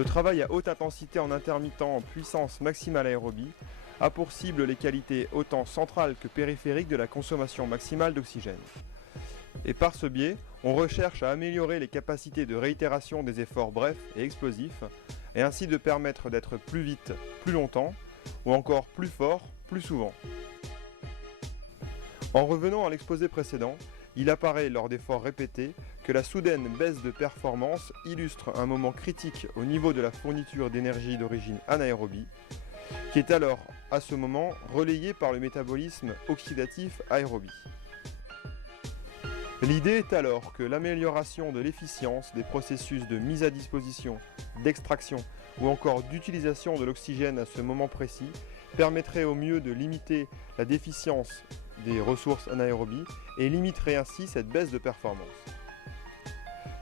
Le travail à haute intensité en intermittent en puissance maximale aérobie a pour cible les qualités autant centrales que périphériques de la consommation maximale d'oxygène. Et par ce biais, on recherche à améliorer les capacités de réitération des efforts brefs et explosifs, et ainsi de permettre d'être plus vite, plus longtemps, ou encore plus fort, plus souvent. En revenant à l'exposé précédent, il apparaît lors d'efforts répétés que la soudaine baisse de performance illustre un moment critique au niveau de la fourniture d'énergie d'origine anaérobie, qui est alors, à ce moment, relayé par le métabolisme oxydatif aérobie. L'idée est alors que l'amélioration de l'efficience des processus de mise à disposition, d'extraction ou encore d'utilisation de l'oxygène à ce moment précis permettrait au mieux de limiter la déficience des ressources anaérobies et limiterait ainsi cette baisse de performance.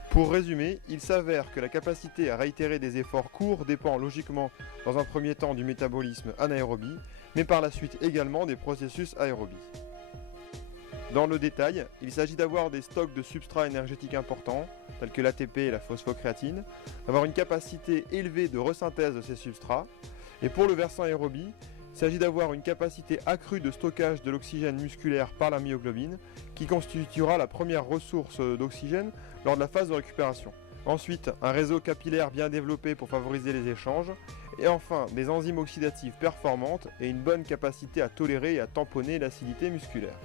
Pour résumer, il s'avère que la capacité à réitérer des efforts courts dépend logiquement dans un premier temps du métabolisme anaérobie, mais par la suite également des processus aérobies. Dans le détail, il s'agit d'avoir des stocks de substrats énergétiques importants, tels que l'ATP et la phosphocréatine, d'avoir une capacité élevée de resynthèse de ces substrats, et pour le versant aérobie, il s'agit d'avoir une capacité accrue de stockage de l'oxygène musculaire par la myoglobine, qui constituera la première ressource d'oxygène lors de la phase de récupération. Ensuite, un réseau capillaire bien développé pour favoriser les échanges, et enfin des enzymes oxydatives performantes et une bonne capacité à tolérer et à tamponner l'acidité musculaire.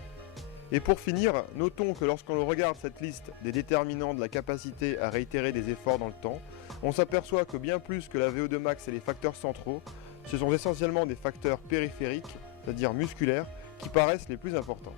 Et pour finir, notons que lorsqu'on regarde cette liste des déterminants de la capacité à réitérer des efforts dans le temps, on s'aperçoit que bien plus que la VO2 max et les facteurs centraux, ce sont essentiellement des facteurs périphériques, c'est-à-dire musculaires, qui paraissent les plus importants.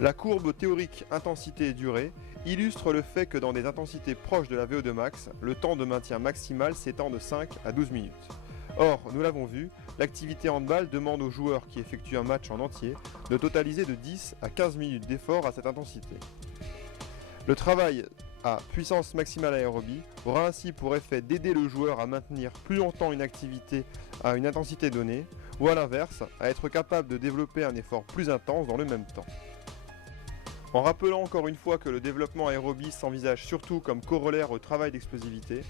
La courbe théorique intensité-durée illustre le fait que dans des intensités proches de la VO2 max, le temps de maintien maximal s'étend de 5 à 12 minutes. Or, nous l'avons vu, l'activité handball demande aux joueurs qui effectuent un match en entier de totaliser de 10 à 15 minutes d'effort à cette intensité. Le travail à puissance maximale aérobie aura ainsi pour effet d'aider le joueur à maintenir plus longtemps une activité à une intensité donnée, ou à l'inverse, à être capable de développer un effort plus intense dans le même temps. En rappelant encore une fois que le développement aérobie s'envisage surtout comme corollaire au travail d'explosivité,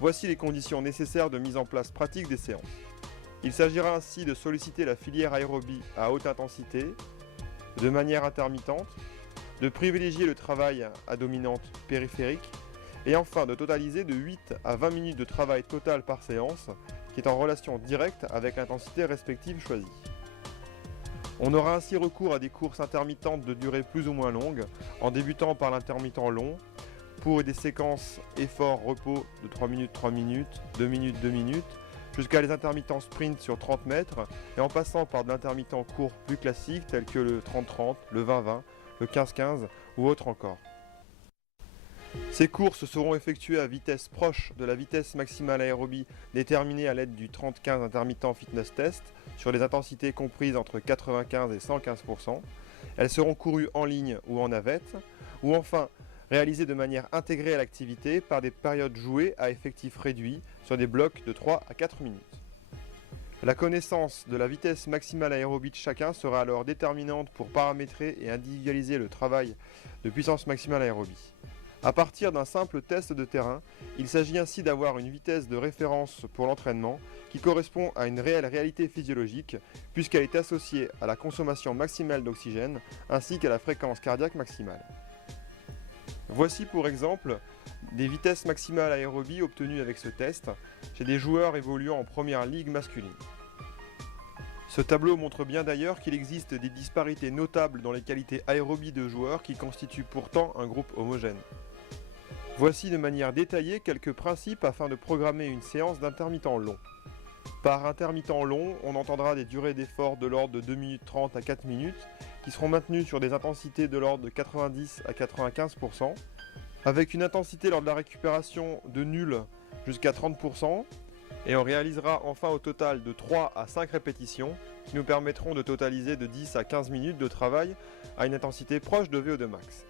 voici les conditions nécessaires de mise en place pratique des séances. Il s'agira ainsi de solliciter la filière aérobie à haute intensité, de manière intermittente, de privilégier le travail à dominante périphérique, et enfin de totaliser de 8 à 20 minutes de travail total par séance, qui est en relation directe avec l'intensité respective choisie. On aura ainsi recours à des courses intermittentes de durée plus ou moins longue, en débutant par l'intermittent long, pour des séquences effort-repos de 3 minutes, 3 minutes, 2 minutes, 2 minutes, jusqu'à les intermittents sprint sur 30 mètres, et en passant par de l'intermittent court plus classique, tels que le 30-30, le 20-20, le 15-15 ou autre encore. Ces courses seront effectuées à vitesse proche de la vitesse maximale aérobie déterminée à l'aide du 30-15 intermittent fitness test sur des intensités comprises entre 95 et 115%. Elles seront courues en ligne ou en navette, ou enfin réalisées de manière intégrée à l'activité par des périodes jouées à effectif réduit sur des blocs de 3 à 4 minutes. La connaissance de la vitesse maximale aérobie de chacun sera alors déterminante pour paramétrer et individualiser le travail de puissance maximale aérobie. À partir d'un simple test de terrain, il s'agit ainsi d'avoir une vitesse de référence pour l'entraînement qui correspond à une réelle réalité physiologique puisqu'elle est associée à la consommation maximale d'oxygène ainsi qu'à la fréquence cardiaque maximale. Voici pour exemple des vitesses maximales aérobie obtenues avec ce test chez des joueurs évoluant en première ligue masculine. Ce tableau montre bien d'ailleurs qu'il existe des disparités notables dans les qualités aérobies de joueurs qui constituent pourtant un groupe homogène. Voici de manière détaillée quelques principes afin de programmer une séance d'intermittent long. Par intermittent long, on entendra des durées d'effort de l'ordre de 2 minutes 30 à 4 minutes qui seront maintenues sur des intensités de l'ordre de 90 à 95%, avec une intensité lors de la récupération de nulle jusqu'à 30%, et on réalisera enfin au total de 3 à 5 répétitions qui nous permettront de totaliser de 10 à 15 minutes de travail à une intensité proche de VO2 max.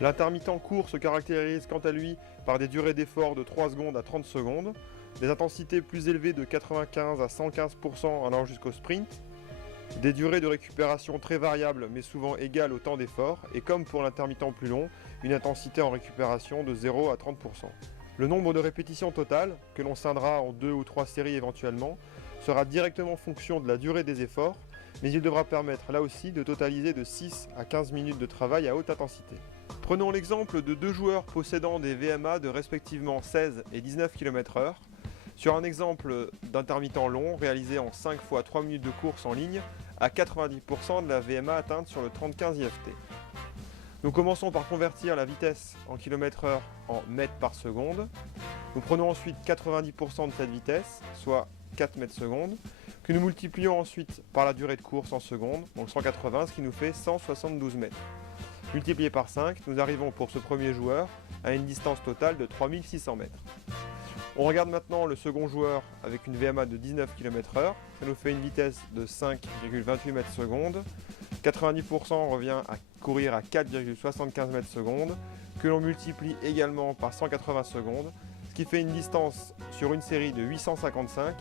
L'intermittent court se caractérise quant à lui par des durées d'effort de 3 secondes à 30 secondes, des intensités plus élevées de 95 à 115% allant jusqu'au sprint, des durées de récupération très variables mais souvent égales au temps d'effort, et comme pour l'intermittent plus long, une intensité en récupération de 0 à 30%. Le nombre de répétitions totales, que l'on scindra en 2 ou 3 séries éventuellement, sera directement fonction de la durée des efforts, mais il devra permettre là aussi de totaliser de 6 à 15 minutes de travail à haute intensité. Prenons l'exemple de 2 joueurs possédant des VMA de respectivement 16 et 19 km/h, sur un exemple d'intermittent long réalisé en 5 x 3 minutes de course en ligne à 90% de la VMA atteinte sur le 30-15 IFT. Nous commençons par convertir la vitesse en km/h en mètres par seconde. Nous prenons ensuite 90% de cette vitesse, soit 4 mètres secondes, que nous multiplions ensuite par la durée de course en secondes, donc 180, ce qui nous fait 172 mètres. Multiplié par 5, nous arrivons pour ce premier joueur à une distance totale de 3600 mètres. On regarde maintenant le second joueur avec une VMA de 19 km/h, ça nous fait une vitesse de 5,28 mètres secondes. 90% revient à courir à 4,75 mètres secondes, que l'on multiplie également par 180 secondes, ce qui fait une distance sur une série de 855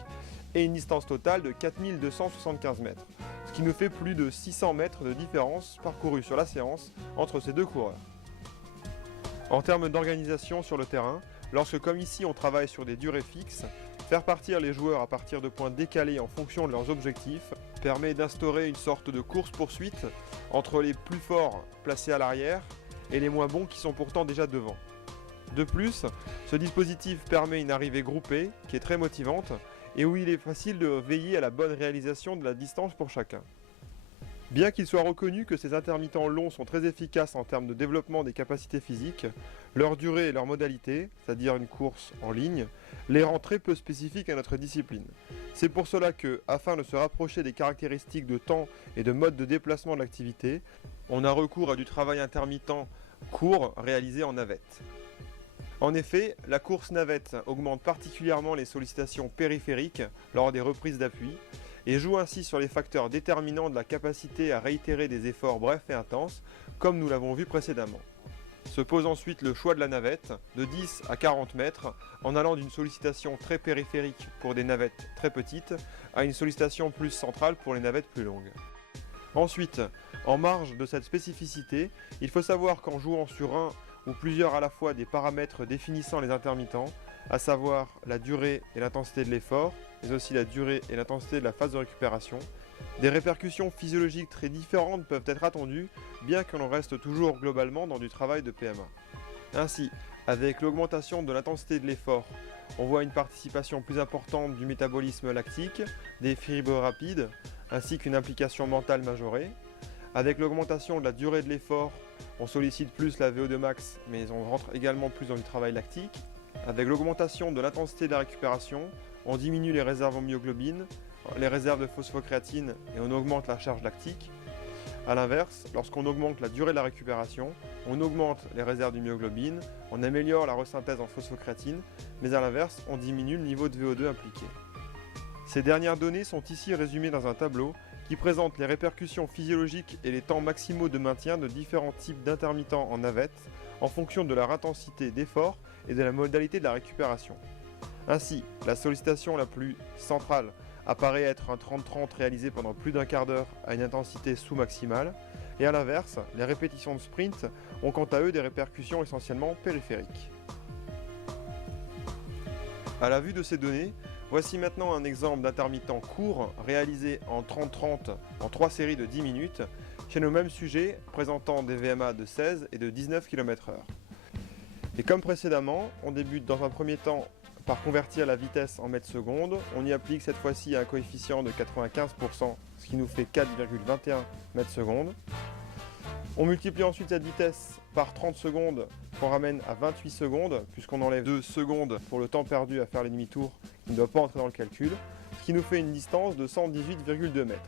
et une distance totale de 4275 mètres, ce qui nous fait plus de 600 mètres de différence parcourus sur la séance entre ces deux coureurs. En termes d'organisation sur le terrain, lorsque comme ici on travaille sur des durées fixes, faire partir les joueurs à partir de points décalés en fonction de leurs objectifs permet d'instaurer une sorte de course-poursuite entre les plus forts placés à l'arrière et les moins bons qui sont pourtant déjà devant. De plus, ce dispositif permet une arrivée groupée qui est très motivante et où il est facile de veiller à la bonne réalisation de la distance pour chacun. Bien qu'il soit reconnu que ces intermittents longs sont très efficaces en termes de développement des capacités physiques, leur durée et leur modalité, c'est-à-dire une course en ligne, les rend très peu spécifiques à notre discipline. C'est pour cela que, afin de se rapprocher des caractéristiques de temps et de mode de déplacement de l'activité, on a recours à du travail intermittent court réalisé en navette. En effet, la course navette augmente particulièrement les sollicitations périphériques lors des reprises d'appui et joue ainsi sur les facteurs déterminants de la capacité à réitérer des efforts brefs et intenses, comme nous l'avons vu précédemment. Se pose ensuite le choix de la navette, de 10 à 40 mètres, en allant d'une sollicitation très périphérique pour des navettes très petites, à une sollicitation plus centrale pour les navettes plus longues. Ensuite, en marge de cette spécificité, il faut savoir qu'en jouant sur un ou plusieurs à la fois des paramètres définissant les intermittents, à savoir la durée et l'intensité de l'effort, mais aussi la durée et l'intensité de la phase de récupération, des répercussions physiologiques très différentes peuvent être attendues, bien que l'on reste toujours globalement dans du travail de PMA. Ainsi, avec l'augmentation de l'intensité de l'effort, on voit une participation plus importante du métabolisme lactique, des fibres rapides, ainsi qu'une implication mentale majorée. Avec l'augmentation de la durée de l'effort, on sollicite plus la VO2 max, mais on rentre également plus dans du travail lactique. Avec l'augmentation de l'intensité de la récupération, on diminue les réserves en myoglobine, les réserves de phosphocréatine et on augmente la charge lactique. A l'inverse, lorsqu'on augmente la durée de la récupération, on augmente les réserves de myoglobine, on améliore la resynthèse en phosphocréatine, mais à l'inverse, on diminue le niveau de VO2 impliqué. Ces dernières données sont ici résumées dans un tableau qui présente les répercussions physiologiques et les temps maximaux de maintien de différents types d'intermittents en navette en fonction de leur intensité d'effort et de la modalité de la récupération. Ainsi, la sollicitation la plus centrale apparaît être un 30-30 réalisé pendant plus d'un quart d'heure à une intensité sous-maximale, et à l'inverse, les répétitions de sprint ont quant à eux des répercussions essentiellement périphériques. À la vue de ces données, voici maintenant un exemple d'intermittent court réalisé en 30-30 en 3 séries de 10 minutes chez nos mêmes sujets présentant des VMA de 16 et de 19 km/h. Et comme précédemment, on débute dans un premier temps par convertir la vitesse en mètres secondes. On y applique cette fois-ci un coefficient de 95%, ce qui nous fait 4,21 mètres secondes. On multiplie ensuite cette vitesse par 30 secondes qu'on ramène à 28 secondes, puisqu'on enlève 2 secondes pour le temps perdu à faire les demi-tours qui ne doit pas entrer dans le calcul, ce qui nous fait une distance de 118,2 mètres.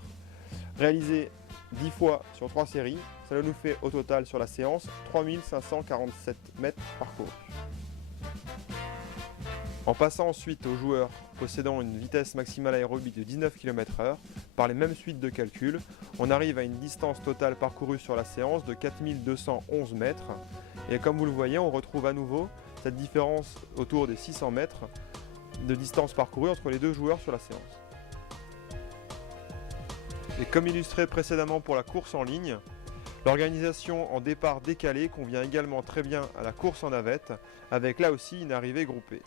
Réalisé 10 fois sur 3 séries, cela nous fait au total sur la séance 3547 mètres parcourus. En passant ensuite aux joueurs possédant une vitesse maximale aérobie de 19 km/h, par les mêmes suites de calculs, on arrive à une distance totale parcourue sur la séance de 4211 mètres. Et comme vous le voyez, on retrouve à nouveau cette différence autour des 600 mètres de distance parcourue entre les deux joueurs sur la séance. Et comme illustré précédemment pour la course en ligne, L'organisation en départ décalé convient également très bien à la course en navette, avec là aussi une arrivée groupée.